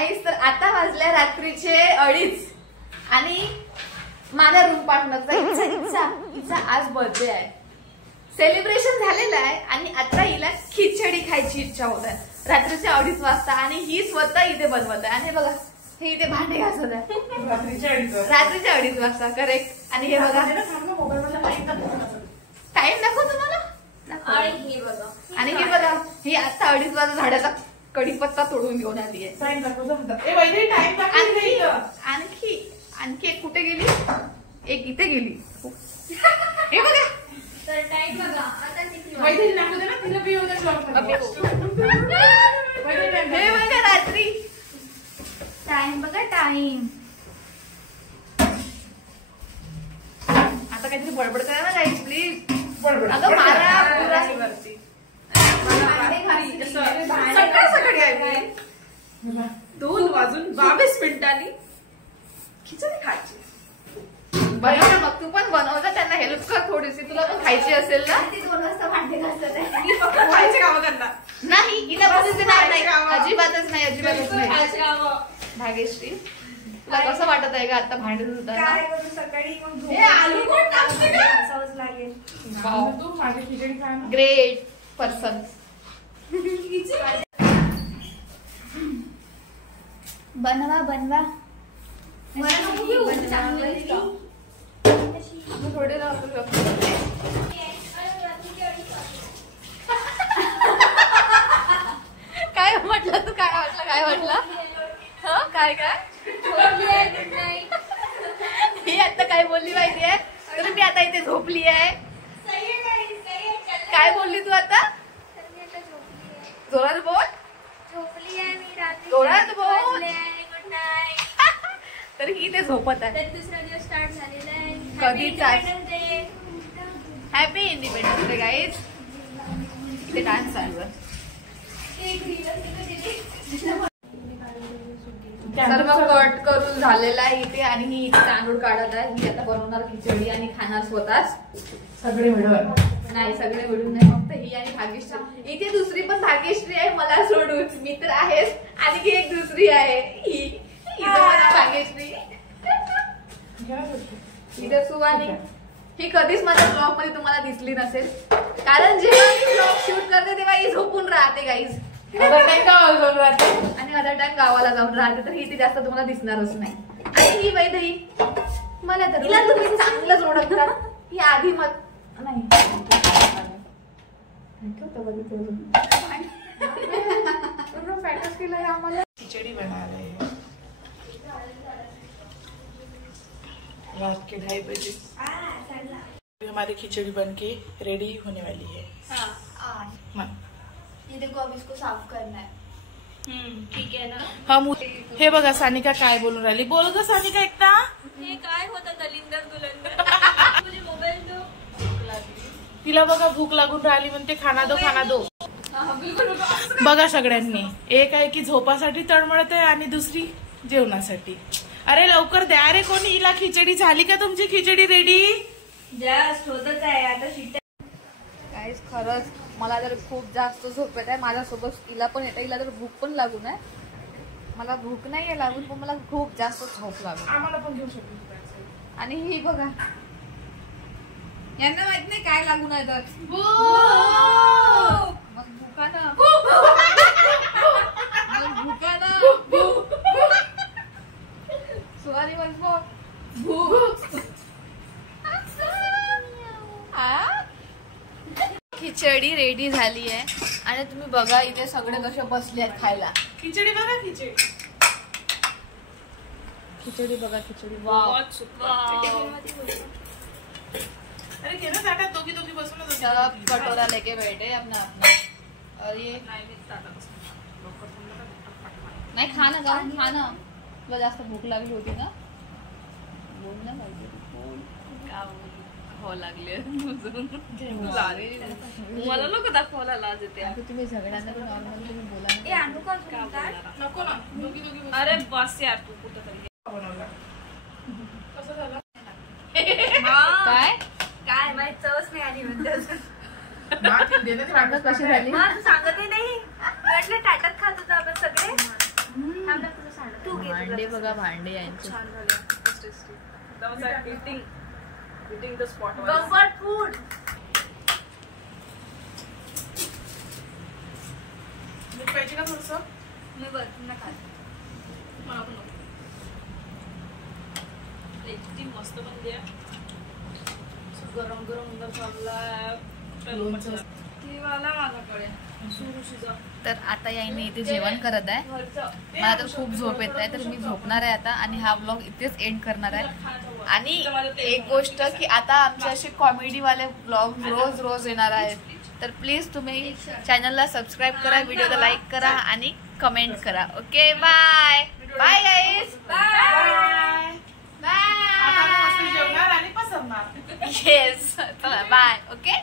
गाईस तर आता वाजल्या रात्रीचे 2:30 आणि माझ्या रूम पार्टनरचा हिचा आज बर्थडे आहे. सेलिब्रेशन झालेलं आहे आणि आता हिला खिचडी खायची इच्छा होत आहे रात्रीचे 2:30 वाजता आणि ही स्वतः इथे बनवत आहे. आणि बघा हे इथे भांडे घासत आहे रात्रीच्या 2:30 वाजता करेक्ट. आणि हे बघा टाइम नको तुम्हाला. आणि हे बघा ही आता 2:30 वाजता झाडाचा कढीपत्ता तोडून घेऊन आली आहे. आणखी एक कुठे गेली, एक इथे गेली. हे बघा टाइम बघा आता हे बघा रात्री टाइम बघा टाइम. आता काहीतरी बडबड करा ना गाईस प्लीज. अगं मारा पुरा सकाळी आहे 2:22 खिचडी खायची. बनव ना मग, तू पण बनवता त्यांना हेल्प कर थोडीशी, तुला पण खायची असेल ना. 2 वाजता भांडे घासत आहे. मी फक्त खायचे कामं करणार नाही, हिला बघायचं नाही. अजिबातच नाही. भाग्यश्री तुला कसं वाटत आहे का आता भांडे धुताना? सकाळी ग्रेट पर्सन. बनवा बनवा थोडे राहू शकतो. काय म्हटलं तू? काय म्हटलं? काय ही आता काय बोलली माहितीये? तर मी आता इथे झोपली आहे. काय बोलली तू आता? जोरात बोल. झोपली आहे मी रात्री. जोरात बोल. Good night. तर ही इथे झोपत आहे. तर दुसरा दिवस स्टार्ट झालेला आहे. कधीच हॅपी इंडिपेंडन्स डे गाईज. इथे डान्स चालू आहे. सर्व कट करून झालेला आहे इथे आणि ही इथे तांदूळ काढत आहे. ही आता बनवणार खिचडी आणि खाणार स्वतःच. सगळे मिळून नाही, सगळे मिळून नाही, फक्त ही आणि भाग्यश्री. इथे दुसरी पण भाग्यश्री आहे मला सोडून. मित्र आहेस आणि एक दुसरी आहे ही भाग्यश्री. इथे सुवानी. ही कधीच माझ्या ब्लॉग मध्ये तुम्हाला दिसली नसेल कारण जेव्हा मी ब्लॉग शूट करते तेव्हा ही झोपून राहते गाईज. आणि अदर टाइम गावाला जाऊन राहते, तर ही जास्त तुम्हाला दिसणारच नाही. आणि ही वैदही मला तर तुम्ही चांगलंच ओळखतात. ही आधी नाही फॅटस केलंय आम्हाला. खिचड़ी बना रहे हैं रात के 2:30 बजे. हमारी खिचड़ी बनके रेडी होने वाली है. ये देखो अब इसको साफ करना है. ठीक है ना. हम हे बघा सानिका काय बोलून राहिली. बोल ग सानिका एकदा. हे काय होतं दलिंदर दुलंदर. मुझे मोबाईल दो. तिला बघा भूक लागून राहिली म्हणते खाना दो. बघा सगळ्यांनी, एक आहे की झोपासाठी तळमळत आहे आणि दुसरी जेवणासाठी. अरे लवकर द्या रे कोणी. हिला खिचडी झाली का तुमची? खिचडी रेडी जास्त होतच आहे आता. शिट्ट्या गाईस खरंच मला तर खूप जास्त झोप येत आहे. माझ्यासोबत तिला पण येते. हिला तर भूक पण लागून आहे. मला भूक नाहीये लागून पण मला खूप जास्त झोप लागून. आम्हाला पण घेऊ शकतो. आणि ही बघा यांना माहित नाही काय लागून आहे तर मग भूकानं सुवारी खिचडी रेडी झाली आहे आणि तुम्ही बघा इथे सगळे कसे बसले आहेत खायला. खिचडी बघा. खिचडी बघा. वाव. अरे घे ना ताटात. दोघी बसून कटोरा लेके बैठे अपना अपना. और ये नाही खा ना तुला जास्त भूक लागली होती ना. बोल ना हो लागले. मला लोक दाखवायला लाज येते. तुम्ही झगड्यांना पण नॉर्मल तुम्ही बोला. नको ना. दोघी अरे बस यार तू कुठं तरी कसं झालं. काय माहित चवच नाही आली म्हणते. कशी झाली सांगतही नाही. म्हटलं ताटात खात होतो आपण सगळे. भांडे बघा, भांडे यांचे छान झाले, खूपच tasty. Eating the spot. Comfort food. मीठ पाहिजे का थोडस? मी वरतून नाही खात. मला पण नको. किती मस्त बनली आहे. गरम गरम अंदर चाललाय. ती वाला माझ्याकडे सुरुशीचा. तर आता याईने इथे जेवण करत आहे. मला तर खूप झोप येत आहे, तर मी झोपणार आहे आता आणि हा ब्लॉग इथेच एंड करणार आहे. आणि एक गोष्ट की आता आमचे असे कॉमेडी वाले ब्लॉग रोज रोज येणार आहेत, तर प्लीज तुम्ही चॅनलला सबस्क्राईब करा, व्हिडिओला लाईक करा आणि कमेंट करा. Okay, bye bye guys, bye. Bye. आता मस्त जेवणार आणि पसरणार. येस, चला बाय. ओके.